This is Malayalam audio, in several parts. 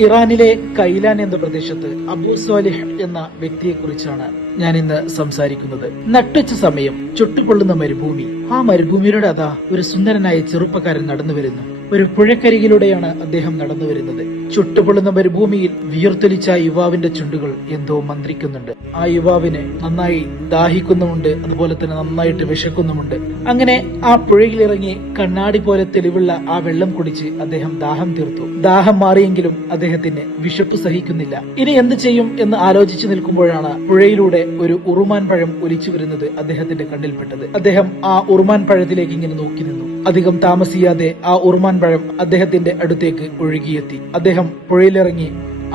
ഇറാനിലെ കൈലാൻ എന്ന പ്രദേശത്ത് അബു സ്വാലിഹ് എന്ന വ്യക്തിയെ കുറിച്ചാണ് ഞാൻ ഇന്ന് സംസാരിക്കുന്നത്. നട്ടുച്ച സമയം ചുട്ടുപൊള്ളുന്ന മരുഭൂമി. ആ മരുഭൂമിയുടെ അതാ ഒരു സുന്ദരനായ ചെറുപ്പക്കാരൻ നടന്നു വരുന്നു. ഒരു പുഴക്കരികിലൂടെയാണ് അദ്ദേഹം നടന്നു വരുന്നത്. ചുട്ടുപൊള്ളുന്ന മരുഭൂമിയിൽ വിയർത്തൊലിച്ച യുവാവിന്റെ ചുണ്ടുകൾ എന്തോ മന്ത്രിക്കുന്നുണ്ട്. ആ യുവാവിന് നന്നായി ദാഹിക്കുന്നുമുണ്ട്, അതുപോലെ തന്നെ നന്നായിട്ട് വിശക്കുന്നുമുണ്ട്. അങ്ങനെ ആ പുഴയിലിറങ്ങി കണ്ണാടി പോലെ തെളിവുള്ള ആ വെള്ളം കുടിച്ച് അദ്ദേഹം ദാഹം തീർത്തു. ദാഹം മാറിയെങ്കിലും അദ്ദേഹത്തിന് വിശപ്പ് സഹിക്കുന്നില്ല. ഇനി എന്ത് ചെയ്യും എന്ന് ആലോചിച്ചു നിൽക്കുമ്പോഴാണ് പുഴയിലൂടെ ഒരു ഉറുമാൻ പഴം ഒലിച്ചു വരുന്നത് അദ്ദേഹത്തിന്റെ കണ്ണിൽപ്പെട്ടത്. അദ്ദേഹം ആ ഉറുമാൻ പഴത്തിലേക്ക് ഇങ്ങനെ നോക്കി നിന്നു. അധികം താമസിയാതെ ആ ഉറുമാൻ പഴം അദ്ദേഹത്തിന്റെ അടുത്തേക്ക് ഒഴുകിയെത്തി. അദ്ദേഹം പുഴയിലിറങ്ങി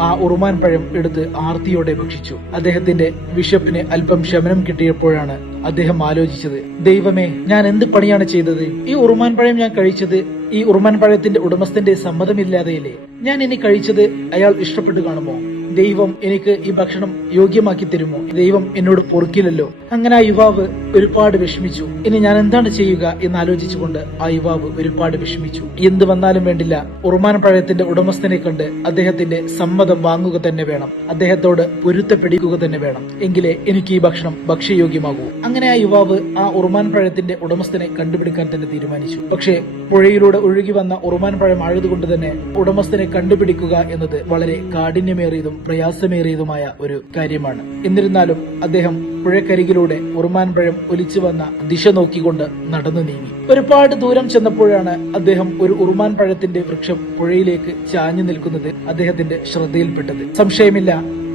ആ ഉറുമാൻ പഴം എടുത്ത് ആർത്തിയോടെ ഭക്ഷിച്ചു. അദ്ദേഹത്തിന്റെ വിശപ്പിന് അല്പം ശമനം കിട്ടിയപ്പോഴാണ് അദ്ദേഹം ആലോചിച്ചത്, ദൈവമേ, ഞാൻ എന്ത് പണിയാണ് ചെയ്തത്? ഈ ഉറുമാൻ പഴം ഞാൻ കഴിച്ചത് ഈ ഉറുമാൻ പഴത്തിന്റെ ഉടമസ്ഥന്റെ സമ്മതമില്ലാതെയല്ലേ? ഞാൻ ഇനി കഴിച്ചത് അയാൾ ഇഷ്ടപ്പെട്ടു കാണുമോ? ദൈവം എനിക്ക് ഈ ഭക്ഷണം യോഗ്യമാക്കി തരുമോ? ദൈവം എന്നോട് പൊറുക്കില്ലല്ലോ. അങ്ങനെ ആ യുവാവ് ഒരുപാട് വിഷമിച്ചു. ഇനി ഞാൻ എന്താണ് ചെയ്യുക എന്ന് ആലോചിച്ചുകൊണ്ട് ആ യുവാവ് ഒരുപാട് വിഷമിച്ചു. എന്ത് വന്നാലും വേണ്ടില്ല, ഉറുമാൻ പഴത്തിന്റെ ഉടമസ്ഥനെ കണ്ട് അദ്ദേഹത്തിന്റെ സമ്മതം വാങ്ങുക തന്നെ വേണം, അദ്ദേഹത്തോട് പൊരുത്തപ്പെടിക്കുക തന്നെ വേണം, എങ്കിലേ എനിക്ക് ഈ ഭക്ഷണം ഭക്ഷ്യയോഗ്യമാകൂ. അങ്ങനെ ആ യുവാവ് ആ ഉറുമാൻ പഴത്തിന്റെ ഉടമസ്ഥനെ കണ്ടുപിടിക്കാൻ തന്നെ തീരുമാനിച്ചു. പക്ഷേ പുഴയിലൂടെ ഒഴുകി വന്ന ഉറുമാൻ പഴം ആയതുകൊണ്ട് തന്നെ ഉടമസ്ഥനെ കണ്ടുപിടിക്കുക എന്നത് വളരെ കാഠിന്യമേറിയതും പ്രയാസമേറിയതുമായ ഒരു കാര്യമാണ്. എന്നിരുന്നാലും അദ്ദേഹം പുഴക്കരികിലൂടെ ഉറുമാൻ പഴം ഒലിച്ചു വന്ന ദിശ നോക്കിക്കൊണ്ട് നടന്നു നീങ്ങി. ഒരുപാട് ദൂരം ചെന്നപ്പോഴാണ് അദ്ദേഹം ഒരു ഉറുമാൻ പഴത്തിന്റെ വൃക്ഷം പുഴയിലേക്ക് ചാഞ്ഞു നിൽക്കുന്നത് അദ്ദേഹത്തിന്റെ ശ്രദ്ധയിൽപ്പെട്ടത്. സംശയമില്ല,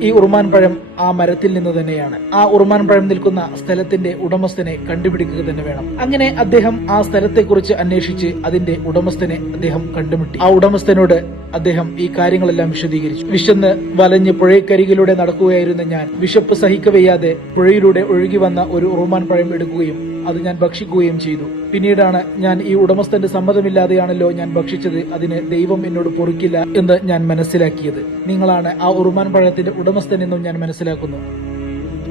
ഈ ഉറുമാൻ പഴം ആ മരത്തിൽ നിന്ന് തന്നെയാണ്. ആ ഉറുമാൻ പഴം നിൽക്കുന്ന സ്ഥലത്തിന്റെ ഉടമസ്ഥനെ കണ്ടുപിടിക്കുക തന്നെ വേണം. അങ്ങനെ അദ്ദേഹം ആ സ്ഥലത്തെക്കുറിച്ച് അന്വേഷിച്ച് അതിന്റെ ഉടമസ്ഥനെ അദ്ദേഹം കണ്ടുമുട്ടി. ആ ഉടമസ്ഥനോട് അദ്ദേഹം ഈ കാര്യങ്ങളെല്ലാം വിശദീകരിച്ചു. വിശന്ന് വലഞ്ഞ് പുഴക്കരികിലൂടെ നടക്കുകയായിരുന്ന ഞാൻ വിശപ്പ് സഹിക്കവയ്യാതെ പുഴയിലൂടെ ഒഴുകി വന്ന ഒരു ഉറുമാൻ പഴം എടുക്കുകയും അത് ഞാൻ ഭക്ഷിക്കുകയും ചെയ്തു. പിന്നീടാണ് ഞാൻ ഈ ഉടമസ്ഥന്റെ സമ്മതമില്ലാതെയാണല്ലോ ഞാൻ ഭക്ഷിച്ചത്, അതിന് ദൈവം എന്നോട് പൊറുക്കില്ല എന്ന് ഞാൻ മനസ്സിലാക്കിയത്. നിങ്ങളാണ് ആ ഉറുമാൻ പഴത്തിന്റെ ഉടമസ്ഥൻ എന്നും ഞാൻ മനസ്സിലാക്കുന്നു.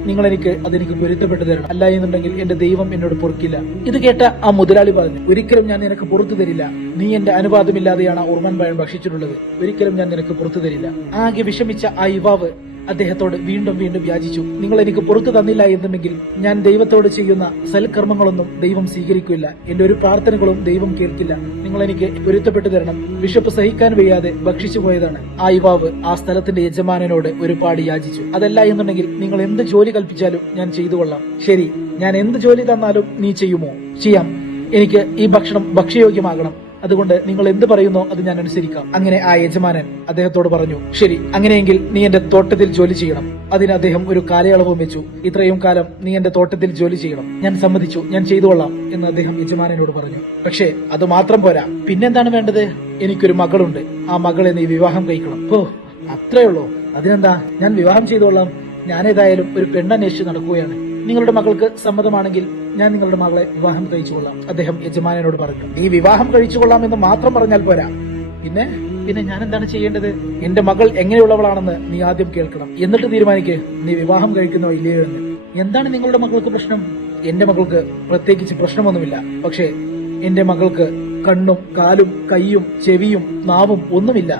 നിങ്ങൾ അതെനിക്ക് പൊരുത്തപ്പെട്ടു തരണം, അല്ല എന്നുണ്ടെങ്കിൽ എന്റെ ദൈവം എന്നോട് പൊറുക്കില്ല. ഇത് കേട്ട ആ മുതലാളി പറഞ്ഞു, ഒരിക്കലും ഞാൻ നിനക്ക് പുറത്തു തരില്ല. നീ എന്റെ അനുവാദമില്ലാതെയാണ് ആ ഉറുമാൻ പഴം ഭക്ഷിച്ചിട്ടുള്ളത്. ഒരിക്കലും ഞാൻ നിനക്ക് പുറത്തു തരില്ല. ആകെ വിഷമിച്ച ആ യുവാവ് അദ്ദേഹത്തോട് വീണ്ടും വീണ്ടും യാചിച്ചു, നിങ്ങൾ എനിക്ക് പുറത്തു തന്നില്ല എന്നുണ്ടെങ്കിൽ ഞാൻ ദൈവത്തോട് ചെയ്യുന്ന സൽക്കർമ്മങ്ങളൊന്നും ദൈവം സ്വീകരിക്കില്ല, എന്റെ ഒരു പ്രാർത്ഥനകളും ദൈവം കേൾക്കില്ല. നിങ്ങൾ എനിക്ക് പൊരുത്തപ്പെട്ടു തരണം. വിശപ്പ് സഹിക്കാൻ വയ്യാതെ ഭക്ഷിച്ചു പോയതാണ്. ആ യുവാവ് ആ സ്ഥലത്തിന്റെ യജമാനനോട് ഒരുപാട് യാചിച്ചു. അതല്ല എന്നുണ്ടെങ്കിൽ നിങ്ങൾ എന്ത് ജോലി കൽപ്പിച്ചാലും ഞാൻ ചെയ്തു കൊള്ളാം. ശരി, ഞാൻ എന്ത് ജോലി തന്നാലും നീ ചെയ്യുമോ? ചെയ്യാം. എനിക്ക് ഈ ഭക്ഷണം ഭക്ഷ്യയോഗ്യമാകണം. അതുകൊണ്ട് നിങ്ങൾ എന്ത് പറയുന്നോ അത് ഞാൻ അനുസരിക്കാം. അങ്ങനെ ആ യജമാനൻ അദ്ദേഹത്തോട് പറഞ്ഞു, ശരി, അങ്ങനെയെങ്കിൽ നീ എന്റെ തോട്ടത്തിൽ ജോലി ചെയ്യണം. അതിന് അദ്ദേഹം ഒരു കാലയളവും വെച്ചു. ഇത്രയും കാലം നീ എന്റെ തോട്ടത്തിൽ ജോലി ചെയ്യണം. ഞാൻ സമ്മതിച്ചു, ഞാൻ ചെയ്തുകൊള്ളാം എന്ന് അദ്ദേഹം യജമാനനോട് പറഞ്ഞു. പക്ഷേ അത് മാത്രം പോരാ, പിന്നെന്താണ് വേണ്ടത്? എനിക്കൊരു മകളുണ്ട്. ആ മകളെ നീ വിവാഹം കഴിക്കണം. ഓ, അത്രേ ഉള്ളൂ? അതിനെന്താ, ഞാൻ വിവാഹം ചെയ്തുകൊള്ളാം. ഞാനേതായാലും ഒരു പെണ്ണന്വേഷിച്ച് നടക്കുകയാണ്. നിങ്ങളുടെ മകൾക്ക് സമ്മതമാണെങ്കിൽ ഞാൻ നിങ്ങളുടെ മകളെ വിവാഹം കഴിച്ചുകൊള്ളാം, അദ്ദേഹം യജമാനനോട് പറഞ്ഞു. നീ വിവാഹം കഴിച്ചുകൊള്ളാം എന്ന് മാത്രം പറഞ്ഞാൽ പോരാ, പിന്നെ ഞാൻ എന്താണ് ചെയ്യേണ്ടത്? എന്റെ മകൾ എങ്ങനെയുള്ളവളാണെന്ന് നീ ആദ്യം കേൾക്കണം, എന്നിട്ട് തീരുമാനിക്ക് നീ വിവാഹം കഴിക്കുന്നോ ഇല്ലയോ എന്ന്. എന്താണ് നിങ്ങളുടെ മകൾക്ക് പ്രശ്നം? എന്റെ മകൾക്ക് പ്രത്യേകിച്ച് പ്രശ്നമൊന്നുമില്ല. പക്ഷേ എന്റെ മകൾക്ക് കണ്ണും കാലും കൈയും ചെവിയും നാവും ഒന്നുമില്ല.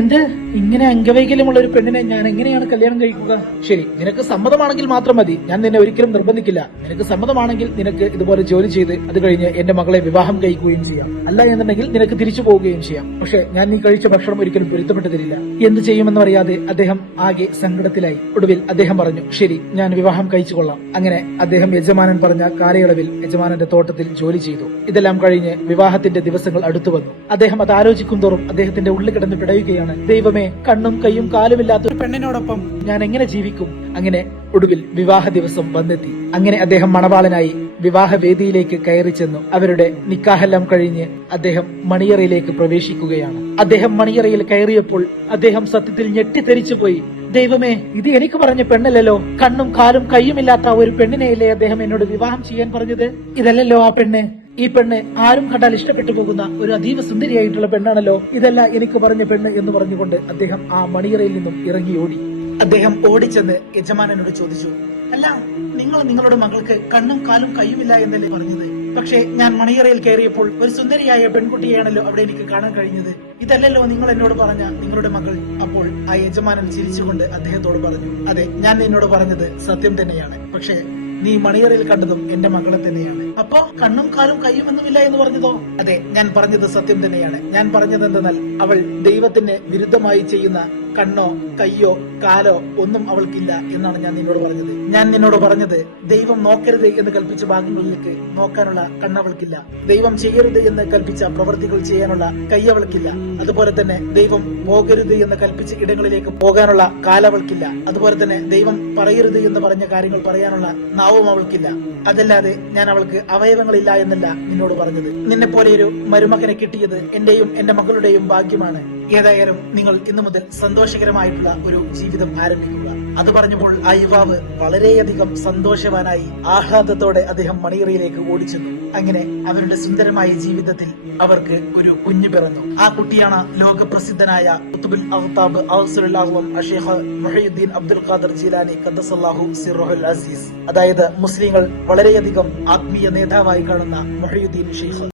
എന്ത്? ഇങ്ങനെ അംഗവൈകല്യമുള്ള ഒരു പെണ്ണിനെ ഞാൻ എങ്ങനെയാണ് കല്യാണം കഴിക്കുക? ശരി, നിനക്ക് സമ്മതമാണെങ്കിൽ മാത്രം മതി. ഞാൻ നിന്നെ ഒരിക്കലും നിർബന്ധിക്കില്ല. നിനക്ക് സമ്മതമാണെങ്കിൽ നിനക്ക് ഇതുപോലെ ജോലി ചെയ്ത് അത് കഴിഞ്ഞ് എന്റെ മകളെ വിവാഹം കഴിക്കുകയും ചെയ്യാം. അല്ല എന്നുണ്ടെങ്കിൽ നിനക്ക് തിരിച്ചു പോവുകയും ചെയ്യാം. പക്ഷെ ഞാൻ നീ കഴിച്ച ഭക്ഷണം ഒരിക്കലും പൊരുത്തപ്പെട്ടു തരില്ല. എന്ത് ചെയ്യുമെന്ന് അറിയാതെ അദ്ദേഹം ആകെ സങ്കടത്തിലായി. ഒടുവിൽ അദ്ദേഹം പറഞ്ഞു, ശരി, ഞാൻ വിവാഹം കഴിച്ചുകൊള്ളാം. അങ്ങനെ അദ്ദേഹം യജമാനൻ പറഞ്ഞ കാലയളവിൽ യജമാനന്റെ തോട്ടത്തിൽ ജോലി ചെയ്തു. ഇതെല്ലാം കഴിഞ്ഞ് വിവാഹത്തിന്റെ ദിവസങ്ങൾ അടുത്തു വന്നു. അദ്ദേഹം അത് ആലോചിക്കും തോറും അദ്ദേഹത്തിന്റെ ഉള്ളിൽ കിടന്ന് പിടയുകയാണ്, ദൈവമേ, കണ്ണും കൈയും കാലുമില്ലാത്ത ഒരു പെണ്ണിനോടൊപ്പം ഞാൻ എങ്ങനെ ജീവിക്കും? അങ്ങനെ ഒടുവിൽ വിവാഹ ദിവസം വന്നെത്തി. അങ്ങനെ അദ്ദേഹം മണവാളനായി വിവാഹവേദിയിലേക്ക് കയറി ചെന്നു. അവരുടെ നിക്കാഹെല്ലാം കഴിഞ്ഞ് അദ്ദേഹം മണിയറയിലേക്ക് പ്രവേശിക്കുകയാണ്. അദ്ദേഹം മണിയറയിൽ കയറിയപ്പോൾ അദ്ദേഹം സത്യത്തിൽ ഞെട്ടിത്തെറിച്ചു പോയി. ദൈവമേ, ഇത് എനിക്ക് പറഞ്ഞ പെണ്ണല്ലല്ലോ. കണ്ണും കാലും കൈയുമില്ലാത്ത ഒരു പെണ്ണിനെയല്ലേ അദ്ദേഹം എന്നോട് വിവാഹം ചെയ്യാൻ പറഞ്ഞത്? ഇതല്ലല്ലോ ആ പെണ്ണ്. ഈ പെണ്ണ് ആരും കണ്ടാൽ ഇഷ്ടപ്പെട്ടു പോകുന്ന ഒരു അതീവ സുന്ദരിയായിട്ടുള്ള പെണ്ണാണല്ലോ. ഇതല്ല എനിക്ക് പറഞ്ഞ പെണ്ണ് എന്ന് പറഞ്ഞുകൊണ്ട് അദ്ദേഹം ആ മണിയറയിൽ നിന്നും ഇറങ്ങി ഓടി. അദ്ദേഹം ഓടിച്ചെന്ന് യജമാനനോട് ചോദിച്ചു, അല്ല, നിങ്ങൾ നിങ്ങളുടെ മകൾക്ക് കണ്ണും കാലും കൈയുമില്ല എന്നല്ലേ പറഞ്ഞത്? പക്ഷേ ഞാൻ മണിയറയിൽ കയറിയപ്പോൾ ഒരു സുന്ദരിയായ പെൺകുട്ടിയാണല്ലോ അവിടെ എനിക്ക് കാണാൻ കഴിഞ്ഞത്. ഇതല്ലല്ലോ നിങ്ങൾ എന്നോട് പറഞ്ഞ നിങ്ങളുടെ മകൾ. അപ്പോൾ ആ യജമാനൻ ചിരിച്ചുകൊണ്ട് അദ്ദേഹത്തോട് പറഞ്ഞു, അതെ, ഞാൻ നിന്നോട് പറഞ്ഞത് സത്യം തന്നെയാണ്. പക്ഷേ നീ മണിയറയിൽ കണ്ടതും എന്റെ മകളെ തന്നെയാണ്. അപ്പോ കണ്ണും കാലും കയ്യുമൊന്നുമില്ല എന്ന് പറഞ്ഞതോ? അതെ, ഞാൻ പറഞ്ഞത് സത്യം തന്നെയാണ്. ഞാൻ പറഞ്ഞത് എന്തെന്നാൽ അവൾ ദൈവത്തിന് വിരുദ്ധമായി ചെയ്യുന്ന കണ്ണോ കയ്യോ കാലോ ഒന്നും അവൾക്കില്ല എന്നാണ് ഞാൻ നിന്നോട് പറഞ്ഞത്. ഞാൻ നിന്നോട് പറഞ്ഞത് ദൈവം നോക്കരുത് എന്ന് കൽപ്പിച്ച ഭാഗങ്ങളിലേക്ക് നോക്കാനുള്ള കണ്ണവൾക്കില്ല, ദൈവം ചെയ്യരുത് എന്ന് കൽപ്പിച്ച പ്രവൃത്തികൾ ചെയ്യാനുള്ള കൈ അവൾക്കില്ല, അതുപോലെ തന്നെ ദൈവം പോകരുത് എന്ന് കൽപ്പിച്ച ഇടങ്ങളിലേക്ക് പോകാനുള്ള കാലവൾക്കില്ല, അതുപോലെ തന്നെ ദൈവം പറയരുത് എന്ന് പറഞ്ഞ കാര്യങ്ങൾ പറയാനുള്ള നാവും അവൾക്കില്ല. അതല്ലാതെ ഞാൻ അവൾക്ക് അവയവങ്ങളില്ല എന്നല്ല നിന്നോട് പറഞ്ഞത്. നിന്നെ പോലെ ഒരു മരുമകനെ കിട്ടിയത് എന്റെയും എന്റെ മകളുടെയും ഭാഗ്യമാണ്. ഏതായാലും നിങ്ങൾ ഇന്നു മുതൽ സന്തോഷകരമായിട്ടുള്ള ഒരു ജീവിതം ആരംഭിക്കുക. അത് പറഞ്ഞപ്പോൾ ആ യുവാവ് വളരെയധികം സന്തോഷവാനായി ആഹ്ലാദത്തോടെ അദ്ദേഹം മണിയറയിലേക്ക് ഓടിച്ചെന്നു. അങ്ങനെ അവരുടെ സുന്ദരമായ ജീവിതത്തിൽ അവർക്ക് ഒരു കുഞ്ഞു പിറന്നു. ആ കുട്ടിയാണ് ലോകപ്രസിദ്ധനായ ഖുത്ബുൽ അഖ്താബ് ഔസുൽ അഅ്ളം അഷേഖ് മുഹയ്യിദ്ദീൻ അബ്ദുൽ ഖാദർ ജീലാനി ഖദ്ദസല്ലാഹു സിർറുൽ അസീസ്. അതായത് മുസ്ലിങ്ങൾ വളരെയധികം ആത്മീയ നേതാവായി കാണുന്ന മുഹയ്യിദ്ദീൻ ഷെയ്ഖ്.